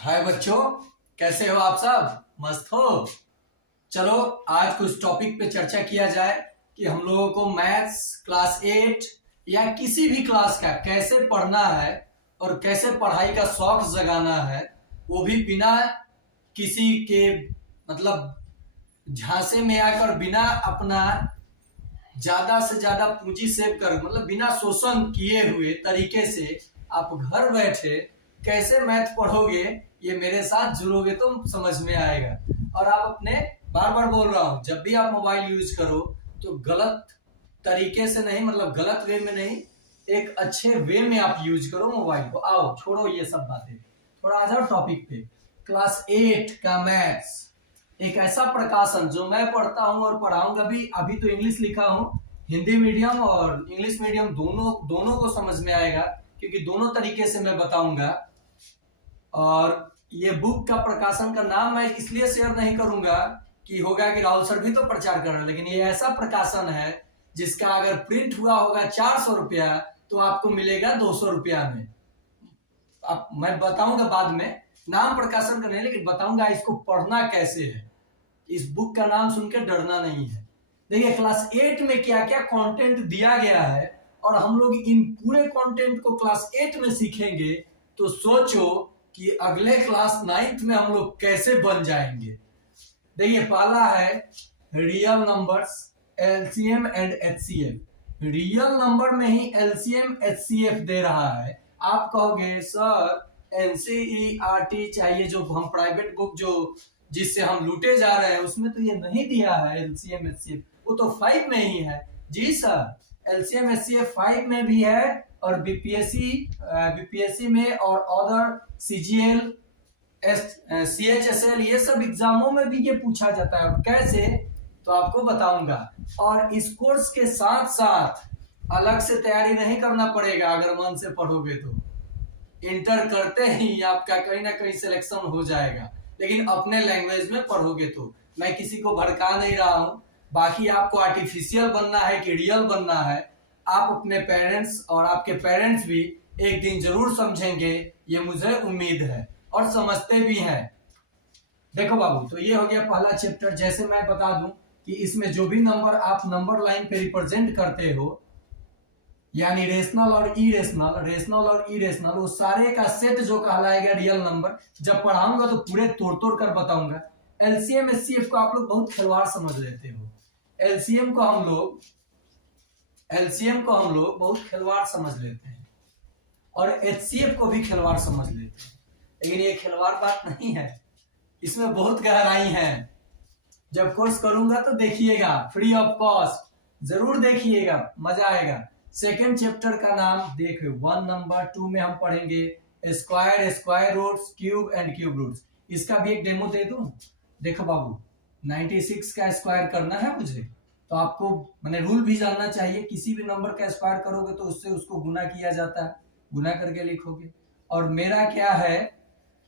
हाय बच्चों, कैसे हो आप सब? मस्त हो? चलो आज कुछ टॉपिक पे चर्चा किया जाए कि हम लोगों को मैथ्स क्लास 8 या किसी भी क्लास का कैसे पढ़ना है और कैसे पढ़ाई का शौक जगाना है, वो भी बिना किसी के मतलब झांसे में आकर, बिना अपना ज्यादा से ज्यादा पूंजी सेव कर, मतलब बिना शोषण किए हुए तरीके से आप घर बैठे कैसे मैथ पढ़ोगे, ये मेरे साथ जुड़ोगे तो समझ में आएगा। और आप अपने, बार बार बोल रहा हूं, जब भी आप मोबाइल यूज करो तो गलत तरीके से नहीं, मतलब गलत वे में नहीं, एक अच्छे वे में आप यूज करो मोबाइल को। आओ छोड़ो ये सब बातें, थोड़ा आ जाओ टॉपिक पे। क्लास 8 का मैथ्स एक ऐसा प्रकाशन जो मैं पढ़ता हूं और पढ़ाऊंगा भी। अभी तो इंग्लिश लिखा हूं, हिंदी मीडियम और इंग्लिश मीडियम दोनों दोनों को समझ में आएगा, क्योंकि दोनों तरीके से मैं बताऊंगा। और ये बुक का प्रकाशन का नाम मैं इसलिए शेयर नहीं करूंगा कि होगा कि राहुल सर भी तो प्रचार कर रहे हैं, लेकिन ये ऐसा प्रकाशन है जिसका अगर प्रिंट हुआ होगा 400 रुपया तो आपको मिलेगा 200 रुपया में। अब मैं बताऊंगा बाद में, नाम प्रकाशन का नहीं, लेकिन बताऊंगा इसको पढ़ना कैसे है। इस बुक का नाम सुनकर डरना नहीं है। देखिए क्लास 8 में क्या क्या कंटेंट दिया गया है और हम लोग इन पूरे कंटेंट को क्लास 8 में सीखेंगे, तो सोचो कि अगले क्लास 9th में हम लोग कैसे बन जाएंगे। देखिए पहला है real numbers, LCM and HCF. Real number में ही एलसीएम एचसीएफ दे रहा है। आप कहोगे सर एनसीईआरटी चाहिए, जो हम प्राइवेट बुक जो जिससे हम लूटे जा रहे हैं उसमें तो ये नहीं दिया है एलसीएम एचसीएफ, वो तो 5 में ही है। जी सर, एलसीएम एचसीएफ 5 में भी है और बीपीएससी में और अदर सीजीएल सीएचएसएल ये सब एग्जामों में भी ये पूछा जाता है। और कैसे तो आपको बताऊंगा। और इस कोर्स के साथ साथ अलग से तैयारी नहीं करना पड़ेगा, अगर मन से पढ़ोगे तो इंटर करते ही आपका कहीं ना कहीं सिलेक्शन हो जाएगा, लेकिन अपने लैंग्वेज में पढ़ोगे तो। मैं किसी को भड़का नहीं रहा हूं। बाकी आपको आर्टिफिशियल बनना है कि रियल बनना है, आप अपने पेरेंट्स और आपके पेरेंट्स भी एक दिन जरूर समझेंगे, ये मुझे उम्मीद है, और समझते भी हैं। देखो बाबू, तो ये हो गया पहला चैप्टर। जैसे मैं बता दूं कि इसमें जो भी नंबर आप नंबर लाइन पे रिप्रेजेंट करते हो, यानी रेशनल और इरेशनल, वो सारे का सेट जो कहलाएगा रियल नंबर। जब पढ़ाऊंगा तो पूरे तोड़ तोड़ कर बताऊंगा। एलसीएम एचसीएफ को आप लोग बहुत खिलवाड़ समझ लेते हो। एलसीएम को हम लोग बहुत खिलवाड़ समझ लेते हैं, और एचसीएफ को भी खिलवाड़ समझ लेते हैं, लेकिन ये खिलवाड़ बात नहीं है, इसमें बहुत गहराई है। जब कोर्स करूंगा तो देखिएगा, फ्री ऑफ कॉस्ट, जरूर देखिएगा, मजा आएगा। सेकेंड चैप्टर का नाम देखो 1 नंबर 2 में हम पढ़ेंगे square roots, cube and cube roots. इसका भी एक डेमो दे दूं। देखो बाबू, 96 का स्क्वायर करना है मुझे, तो आपको मैंने रूल भी जानना चाहिए। किसी भी नंबर का स्क्वायर करोगे तो उससे उसको गुना किया जाता है, गुना करके लिखोगे। और मेरा क्या है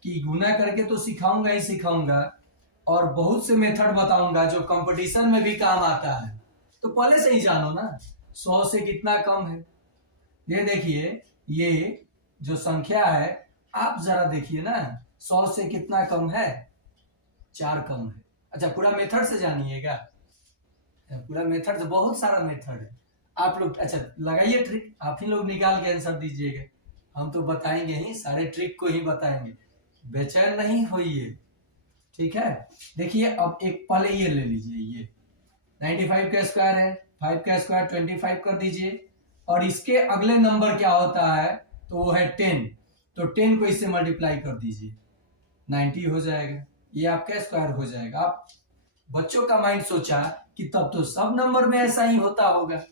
कि गुना करके तो सिखाऊंगा और बहुत से मेथड बताऊंगा जो कंपटीशन में भी काम आता है। तो पहले से ही जानो ना 100 से कितना कम है। ये देखिए, ये जो संख्या है आप जरा देखिए ना, 100 से कितना कम है? 4 कम है। अच्छा, पूरा मेथड से जानिएगा? पूरा मेथड तो बहुत सारा मेथड है आप लोग। अच्छा लगाइए ट्रिक, आप ही लोग निकाल के आंसर दीजिएगा। हम तो बताएंगे ही, सारे ट्रिक को ही बताएंगे, बेचैन नहीं होइए, ठीक है। देखिए अब एक पहले ये ले लीजिए, ये 95 का स्क्वायर है, 5 का स्क्वायर 25 कर दीजिए, और इसके अगले नंबर क्या होता है तो वो है 10, तो 10 को इससे मल्टीप्लाई कर दीजिए, 90 हो जाएगा, ये आपका स्क्वायर हो जाएगा। आप बच्चों का माइंड सोचा कि तब तो सब नंबर में ऐसा ही होता होगा।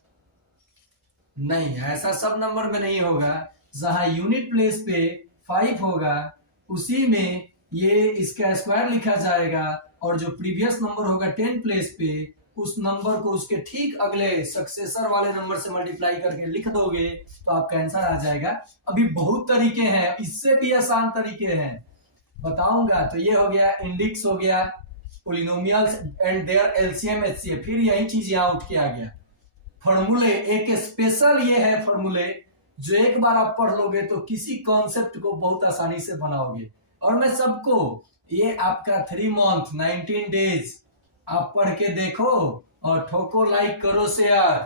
नहीं, ऐसा सब नंबर में नहीं होगा। जहां यूनिट प्लेस पे 5 होगा उसी में ये इसका स्क्वायर लिखा जाएगा, और जो प्रीवियस नंबर होगा 10 प्लेस पे, उस नंबर को उसके ठीक अगले सक्सेसर वाले नंबर से मल्टीप्लाई करके लिख दोगे तो आपका आंसर आ जाएगा। अभी बहुत तरीके हैं, इससे भी आसान तरीके हैं, बताऊंगा। तो ये हो गया इंडेक्स, हो गया polynomials and their LCM HCF. फिर यही चीज यहाँ उठ के आ गया फॉर्मूले। एक स्पेशल ये है फॉर्मूले जो एक बार आप पढ़ लोगे तो किसी कॉन्सेप्ट को बहुत आसानी से बनाओगे। और मैं सबको ये आपका 3 मंथ 19 डेज आप पढ़ के देखो और ठोको लाइक करो शेयर,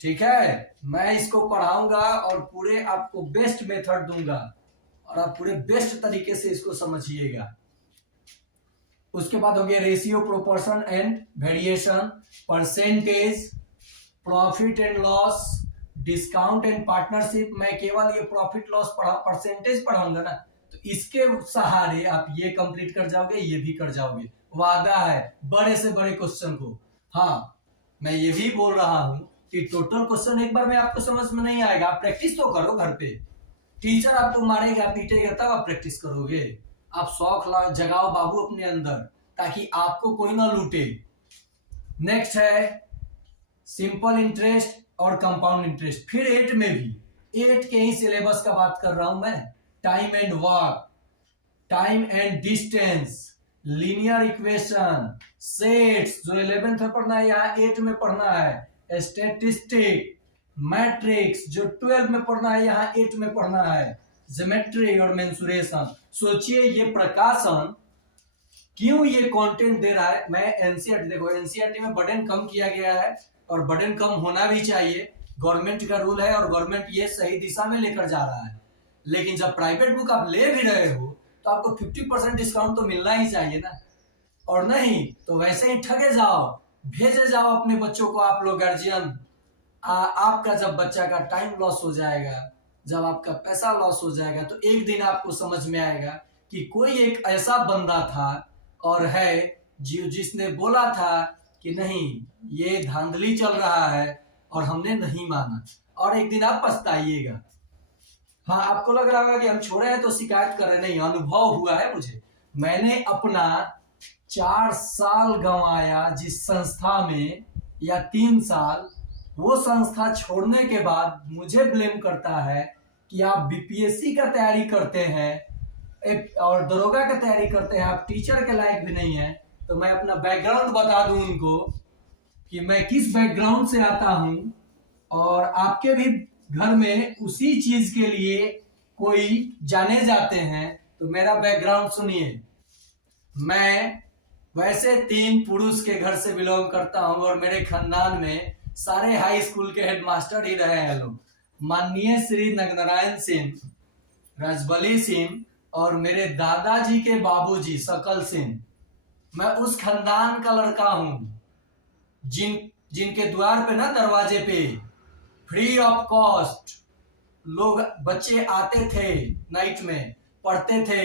ठीक है। मैं इसको पढ़ाऊंगा और पूरे आपको बेस्ट मेथड दूंगा और आप पूरे बेस्ट तरीके से इसको समझिएगा। उसके बाद हो गया ratio, proportion and variation, percentage, profit and loss, discount and partnership. मैं केवल ये प्रॉफिट लॉस परसेंटेज पढ़ाऊंगा ना, तो इसके सहारे आप ये कंप्लीट कर जाओगे, ये भी कर जाओगे, वादा है बड़े से बड़े क्वेश्चन को। हाँ, मैं ये भी बोल रहा हूं कि टोटल क्वेश्चन एक बार में आपको समझ में नहीं आएगा, आप प्रैक्टिस तो करो घर पे। टीचर आपको मारेगा पीटेगा तब आप प्रैक्टिस करोगे। आप शौक जगाओ बाबू अपने अंदर, ताकि आपको कोई ना लूटे। नेक्स्ट है सिंपल इंटरेस्ट और कंपाउंड इंटरेस्ट। फिर 8 में भी 8 के ही सिलेबस का बात कर रहा हूं मैं। Time and work, time and distance, linear equation, sets जो 11th में पढ़ना है यहाँ 8 में पढ़ना है, स्टैटिस्टिक, मैट्रिक्स जो 12 में पढ़ना है यहाँ 8 में पढ़ना है, ज्योमेट्री और मेंसुरेशन। सोचिए ये प्रकाशन क्यों ये कंटेंट दे रहा है। मैं एनसीईआरटी, देखो एनसीईआरटी में बर्डन कम किया गया है और बर्डन कम होना भी चाहिए, गवर्नमेंट का रूल है और गवर्नमेंट ये सही दिशा में लेकर जा रहा है। लेकिन जब प्राइवेट बुक आप ले भी रहे हो तो आपको 50% डिस्काउंट तो मिलना ही चाहिए ना, और नहीं तो वैसे ही ठगे जाओ, भेजे जाओ अपने बच्चों को। आप लोग गार्जियन, आपका जब बच्चा का टाइम लॉस हो जाएगा, जब आपका पैसा लॉस हो जाएगा, तो एक दिन आपको समझ में आएगा कि कोई एक ऐसा बंदा था और है जिसने बोला था कि नहीं ये धांधली चल रहा है और हमने नहीं माना, और एक दिन आप पछताइएगा। हाँ, आपको लग रहा होगा कि हम छोड़े हैं तो शिकायत कर रहे, नहीं, अनुभव हुआ है मुझे। मैंने अपना 4 साल गंवाया जिस संस्था में, या 3 साल, वो संस्था छोड़ने के बाद मुझे ब्लेम करता है कि आप बीपीएससी का तैयारी करते हैं और दरोगा का तैयारी करते हैं, आप टीचर के लायक भी नहीं है। तो मैं अपना बैकग्राउंड बता दूं उनको कि मैं किस बैकग्राउंड से आता हूं, और आपके भी घर में उसी चीज के लिए कोई जाने जाते हैं, तो मेरा बैकग्राउंड सुनिए। मैं वैसे 3 पुरुष के घर से बिलोंग करता हूं और मेरे खानदान में सारे हाई स्कूल के हेडमास्टर ही रहे हैं लोग। माननीय श्री नगनारायण सिंह, रजबली सिंह और मेरे दादाजी के बाबूजी सकल सिंह, मैं उस खानदान का लड़का हूं जिनके द्वार पे ना, दरवाजे पे फ्री ऑफ कॉस्ट लोग बच्चे आते थे, नाइट में पढ़ते थे।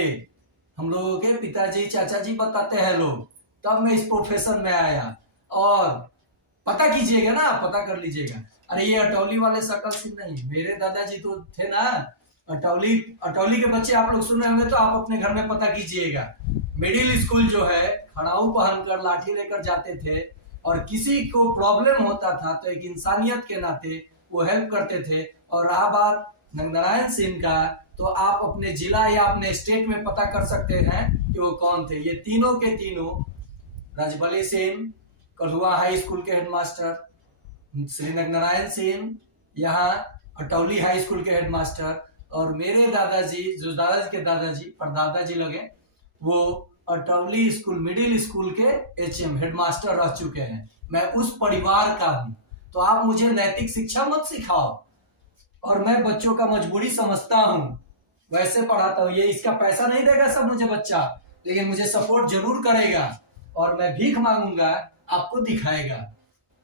हम लोगों के पिताजी चाचा जी बताते हैं लोग, तब मैं इस प्रोफेशन में आया। और पता कीजिएगा ना, पता कर लीजिएगा। अरे ये अटौली वाले सकल सिंह नहीं, मेरे दादाजी तो थे ना अटौली के बच्चे आप लोग सुन रहे होंगे तो आप अपने घर में पता कीजिएगा। मिडिल स्कूल जो है खड़ाऊ पहनकर लाठी लेकर जाते थे, और किसी को प्रॉब्लम होता था तो एक इंसानियत के नाते वो हेल्प करते थे। और रहा बात नगनारायण सिंह का, तो आप अपने जिला या अपने स्टेट में पता कर सकते हैं कि वो कौन थे। ये तीनों के तीनों, रजबली सिंह कल्हुआ हाई स्कूल के हेडमास्टर, श्री नगनारायण सिंह यहाँ अटौली हाई स्कूल के हेडमास्टर, और मेरे दादाजी जो दादाजी के दादाजी परदादाजी लगे वो अटौली स्कूल मिडिल स्कूल के एचएम हेडमास्टर रह चुके हैं। मैं उस परिवार का हूं, तो आप मुझे नैतिक शिक्षा मत सिखाओ। और मैं बच्चों का मजबूरी समझता हूं, वैसे पढ़ाता हूं। ये इसका पैसा नहीं देगा सब मुझे बच्चा, लेकिन मुझे सपोर्ट जरूर करेगा और मैं भीख मांगूंगा, आपको दिखाएगा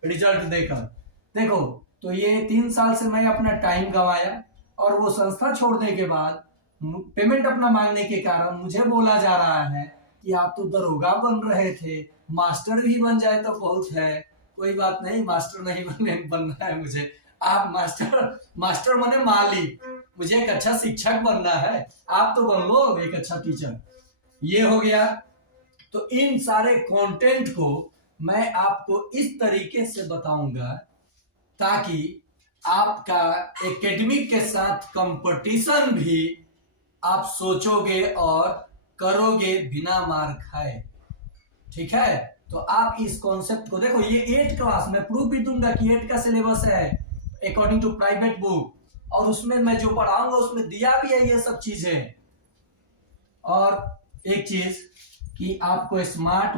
रिजल्ट देकर। देखो, तो ये 3 साल से मैं अपना टाइम गंवाया, और वो संस्था छोड़ने के बाद पेमेंट अपना मांगने के कारण मुझे बोला जा रहा है कि आप तो दरोगा बन रहे थे, मास्टर भी बन जाए तो बहुत है। कोई बात नहीं, मास्टर नहीं बनना है मुझे। आप मास्टर बने मालिक, मुझे एक अच्छा शिक्षक बनना है। आप तो बन लो एक अच्छा टीचर। ये हो गया। तो इन सारे कंटेंट को मैं आपको इस तरीके से बताऊंगा ताकि आपका एकेडमिक के साथ कंपटीशन भी आप सोचोगे और करोगे बिना मार खाए। ठीक है, तो आप इस कॉन्सेप्ट को देखो। ये 8 क्लास में प्रूफ भी दूंगा कि 8 का सिलेबस है अकॉर्डिंग टू प्राइवेट बुक, और उसमें मैं जो पढ़ाऊंगा उसमें दिया भी है ये सब चीजें। और एक चीज कि आपको स्मार्ट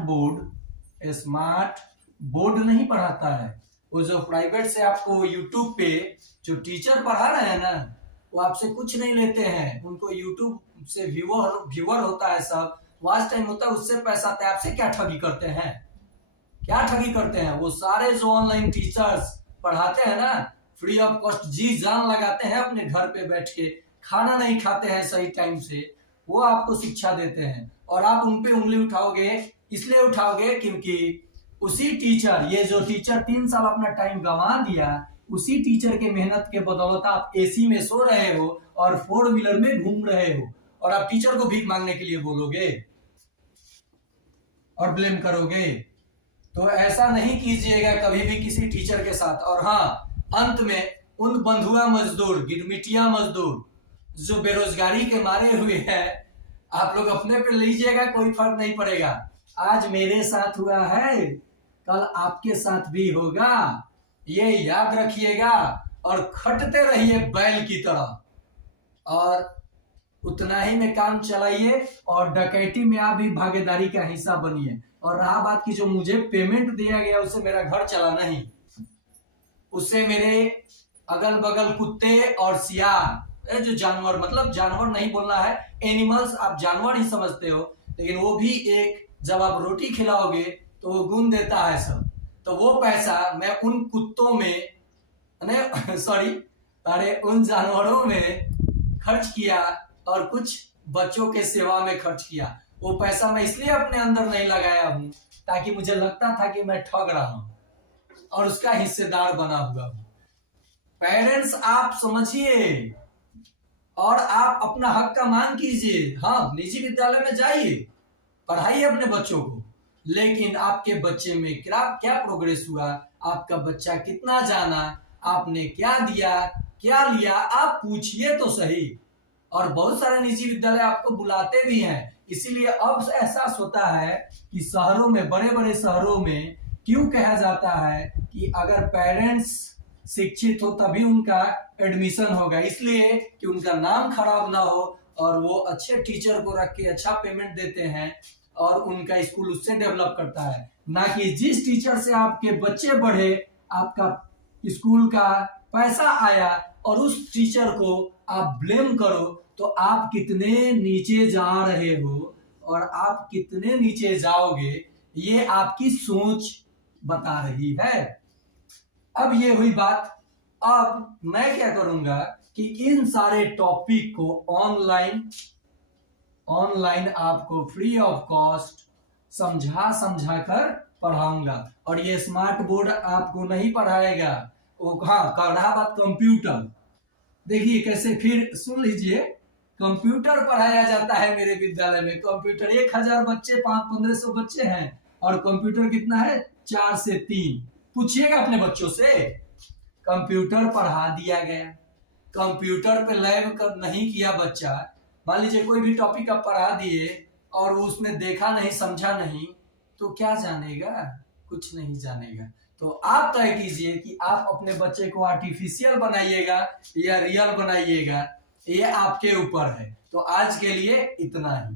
बोर्ड नहीं पढ़ाता है। वो जो प्राइवेट से आपको यूट्यूब पे जो टीचर पढ़ा रहे हैं ना, वो आपसे कुछ नहीं लेते हैं। उनको यूट्यूब से व्यूअर होता है, सब वॉच टाइम होता है, उससे पैसा आता है। आपसे क्या ठगी करते हैं, क्या ठगी करते हैं? वो सारे जो ऑनलाइन टीचर्स पढ़ाते हैं ना, फ्री ऑफ कॉस्ट जी जान लगाते हैं अपने घर पे बैठ के, खाना नहीं खाते हैं सही टाइम से, वो आपको शिक्षा देते हैं। और आप उन पे उंगली उठाओगे, इसलिए उठाओगे क्योंकि उसी टीचर, ये जो टीचर 3 साल अपना टाइम गंवा दिया, उसी टीचर के मेहनत के बदौलत आप एसी में सो रहे हो और 4 व्हीलर में घूम रहे हो, और आप टीचर को भीख मांगने के लिए बोलोगे और ब्लेम करोगे। तो ऐसा नहीं कीजिएगा कभी भी किसी टीचर के साथ। और हाँ, अंत में उन बंधुआ मजदूर, गिरमिटिया मजदूर जो बेरोजगारी के मारे हुए हैं, आप लोग अपने पे लीजिएगा, कोई फर्क नहीं पड़ेगा। आज मेरे साथ हुआ है, कल आपके साथ भी होगा, ये याद रखिएगा। और खटते रहिए बैल की तरह, और उतना ही में काम चलाइए, और डकैती में आप भी भागीदारी का हिस्सा बनिए। और रहा बात की जो मुझे पेमेंट दिया गया उससे मेरा घर चला नहीं, उससे मेरे अगल बगल कुत्ते और सियार, जो जानवर, मतलब जानवर नहीं बोलना है, एनिमल्स, आप जानवर ही समझते हो, लेकिन वो भी एक, जब आप रोटी खिलाओगे तो वो गुण देता है सब। तो वो पैसा मैं उन कुत्तों में, उन जानवरों में खर्च किया, और कुछ बच्चों के सेवा में खर्च किया। वो पैसा मैं इसलिए अपने अंदर नहीं लगाया हूं ताकि मुझे लगता था कि मैं ठग रहा हूं और उसका हिस्सेदार बना हुआ हूं। पेरेंट्स, आप समझिए और आप अपना हक का मांग कीजिए। हाँ, निजी विद्यालय में जाइए, पढ़ाइए अपने बच्चों को, लेकिन आपके बच्चे में क्या प्रोग्रेस हुआ, आपका बच्चा कितना जाना, आपने क्या दिया, क्या लिया, आप पूछिए तो सही। और बहुत सारे निजी विद्यालय आपको बुलाते भी हैं। इसीलिए अब एहसास होता है कि शहरों में, बड़े बड़े शहरों में क्यों कहा जाता है कि अगर पेरेंट्स शिक्षित हो तभी उनका एडमिशन होगा, इसलिए कि उनका नाम खराब ना हो, और वो अच्छे टीचर को रख के अच्छा पेमेंट देते हैं, और उनका स्कूल उससे डेवलप करता है। ना कि जिस टीचर से आपके बच्चे बढ़े, आपका स्कूल का पैसा आया और उस टीचर को आप ब्लेम करो, तो आप कितने नीचे जा रहे हो और आप कितने नीचे जाओगे, ये आपकी सोच बता रही है। अब ये हुई बात। अब मैं क्या करूंगा कि इन सारे टॉपिक को ऑनलाइन आपको फ्री ऑफ कॉस्ट समझा कर पढ़ाऊंगा। और ये स्मार्ट बोर्ड आपको नहीं पढ़ाएगा। वो हाँ, कर रहा बात कंप्यूटर, देखिए कैसे, फिर सुन लीजिए, कंप्यूटर पढ़ाया जाता है मेरे विद्यालय में। कंप्यूटर 1000 बच्चे, 1500 बच्चे हैं, और कंप्यूटर कितना है, 4 से 3। पूछिएगा अपने बच्चों से। कंप्यूटर पढ़ा दिया गया, कंप्यूटर पे लैब नहीं किया बच्चा, मान लीजिए कोई भी टॉपिक आप पढ़ा दिए और उसने देखा नहीं, समझा नहीं, तो क्या जानेगा, कुछ नहीं जानेगा। तो आप तय कीजिए कि आप अपने बच्चे को आर्टिफिशियल बनाइएगा या रियल बनाइएगा, ये आपके ऊपर है। तो आज के लिए इतना ही।